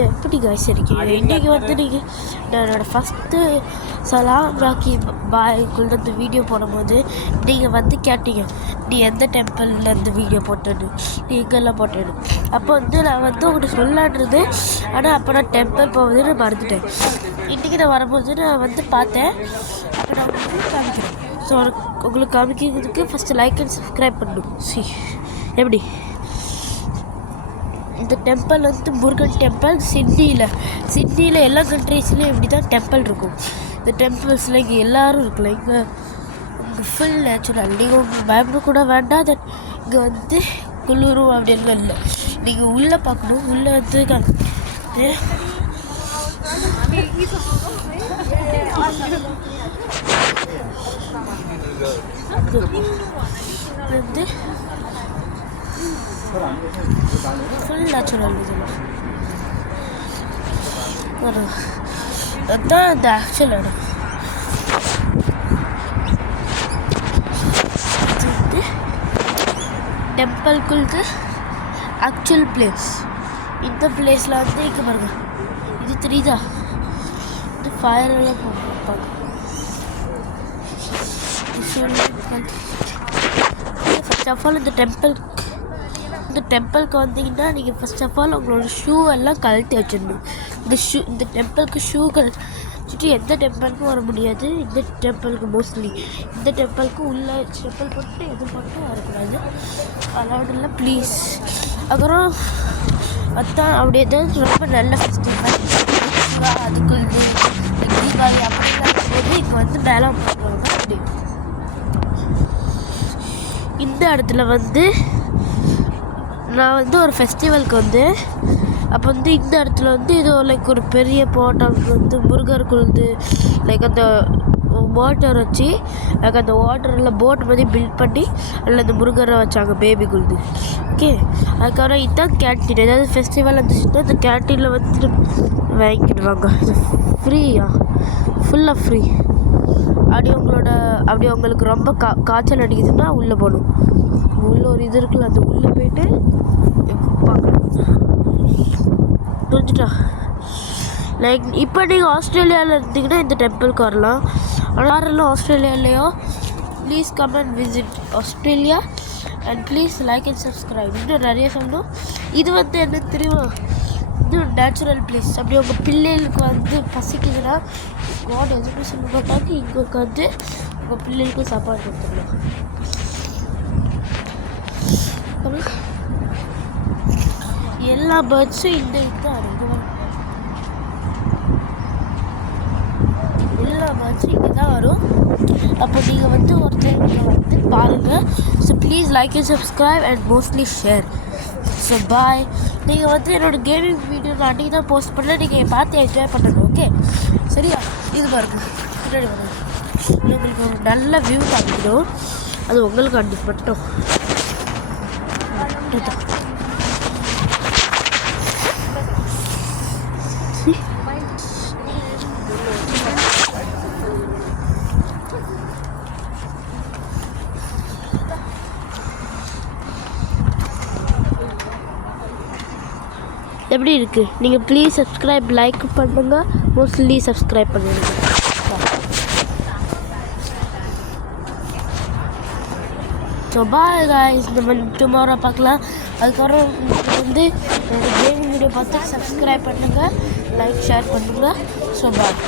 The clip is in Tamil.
எப்படி காய்ஸ் இருக்கீங்க? இன்றைக்கி வந்து நீங்கள் என்னோடய ஃபஸ்ட்டு சலாம் ராக்கி பாய்க்குள்ள இந்த வீடியோ போடும்போது நீங்கள் வந்து கேட்டீங்க, நீ எந்த டெம்பிளில் இந்த வீடியோ போட்டது, நீ எங்கெல்லாம் போட்டது. அப்போ வந்து நான் வந்து உங்களுக்கு சொல்லான்றது, ஆனால் அப்போ நான் டெம்பிள் போகுதுன்னு மறந்துட்டேன். இன்றைக்கி நான் வரும்போது நான் வந்து பார்த்தேன். அப்போ நான் உங்களுக்கு காமிக்கிறேன். ஸோ உங்களுக்கு காமிக்கிறதுக்கு ஃபஸ்ட்டு லைக் அண்ட் சப்ஸ்கிரைப் பண்ணணும். எப்படி இந்த டெம்பிள் வந்து முருகன் டெம்பிள் சிட்னியில் எல்லா கண்ட்ரீஸ்லேயும் இப்படி தான் டெம்பிள் இருக்கும். இந்த டெம்பிள்ஸில் இங்கே எல்லோரும் இருக்குல்ல, இங்கே ஃபுல் நேச்சுரல். நீங்கள் உங்களுக்கு பயப்பட கூட வேண்டாம். தென் இங்கே வந்து குளிரும் அப்படின்னு இல்லை, நீங்கள் உள்ளே பார்க்கணும். உள்ளே வந்து வந்து ஃபுல் நேச்சுரல். இதெல்லாம் அதுதான் இந்த ஆக்சுவல் இடம். இது வந்து டெம்பிள்குள்ளது ஆக்சுவல் பிளேஸ். இந்த பிளேஸில் வந்து இங்கே பாருங்க, இது தெரியுதா, இது ஃபயரெல்லாம் போட்டுருப்பாங்க. ஃபர்ஸ்ட் ஆஃப் ஆல் இந்த டெம்பிளுக்கு வந்தீங்கன்னா நீங்கள் ஃபர்ஸ்ட் ஆஃப் ஆல் உங்களோட ஷூ எல்லாம் கழட்டி வச்சிடணும். இந்த டெம்பிளுக்கு ஷூக்கள் சுற்றி எந்த டெம்பிளுக்கும் வர முடியாது. இந்த டெம்பிளுக்கு மோஸ்ட்லி இந்த டெம்பிளுக்கு உள்ள செப்பல் போட்டு எது போட்டு வரக்கூடாது, அலவுட் இல்லை ப்ளீஸ். அப்புறம் அதுதான் அப்படியே தான் ரொம்ப நல்ல ஃபெஸ்டிவல். அதுக்கு தீபாவளி அப்படிலாம் போது இங்கே வந்து மேலே போடுவாங்க. அப்படி இந்த இடத்துல வந்து நான் வந்து ஒரு ஃபெஸ்டிவலுக்கு வந்து அப்போ வந்து இந்த இடத்துல வந்து இது லைக் ஒரு பெரிய போட்டம் வந்து முருகருக்குள்ளது லைக் அந்த வாட்டர் வச்சு லைக் அந்த வாட்டரில் போட் மாதிரி பில்ட் பண்ணி அதில் அந்த முருகரை வச்சாங்க பேபிக்குள்ளது. ஓகே, அதுக்கப்புறம் இதுதான் கேன்டீன். ஏதாவது ஃபெஸ்டிவல் இருந்துச்சுன்னா இந்த கேன்டீனில் வந்து வாங்கிடுவாங்க. ஃப்ரீயா, ஃபுல்லாக ஃப்ரீ. அப்படி உங்களுக்கு ரொம்ப காய்ச்சல் அடிக்குதுன்னா உள்ளே போகணும். உள்ளே ஒரு இது இருக்குல்ல, அது உள்ளே போய்ட்டு பார்க்கணும். புரிஞ்சுட்டா? லைக் இப்போ நீங்கள் ஆஸ்திரேலியாவில் இருந்தீங்கன்னா இந்த டெம்பிளுக்கு வரலாம். ஆனால் யாரெல்லாம் ஆஸ்திரேலியாலேயோ please come and visit Australia and please like and subscribe. இன்னும் நிறைய சொல்லணும். இது வந்து என்ன தெரியுமா, இது ஒரு நேச்சுரல் பிளேஸ். அப்படி உங்கள் பிள்ளைகளுக்கு வந்து பசிக்குதுன்னா காட் எதுவுமே சொல்ல மாட்டாங்க, இங்கே உட்காந்து உங்கள் பிள்ளைகளுக்கும் சாப்பாடு கொடுத்துடலாம். எல்லா பேர்ட்ஸும் இந்த இதுதான் இருக்கும். எல்லா பேர்ட்ஸும் இங்கே தான் வரும். அப்போ நீங்கள் வந்து ஒருத்தர் வந்து பாருங்கள். So please like and subscribe and mostly share. So bye. நீங்கள் வந்து என்னோடய கேமிங் வீடியோ நான் அன்றைக்கி தான் போஸ்ட் பண்ணல, நீங்கள் பார்த்து என்ஜாய் பண்ணணும். ஓகே சரியா? இது பாருங்க, பின்னாடி பாருங்க, உங்களுக்கு ஒரு நல்ல வியூ காமிக்கணும். அது உங்களுக்கு அன்றைக்கி மட்டும் எப்படி இருக்குது? நீங்கள் ப்ளீஸ் சப்ஸ்கிரைப், லைக் பண்ணுங்கள், மோஸ்ட்லி சப்ஸ்கிரைப் பண்ணுங்கள். ஸோ பாய் காய்ஸ், நம்ம டுமாரோ பார்க்கலாம். அதுக்கப்புறம் வந்து கேமிங் வீடியோ பார்த்து சப்ஸ்கிரைப் பண்ணுங்கள், லைக் ஷேர் பண்ணுங்கள். So bye.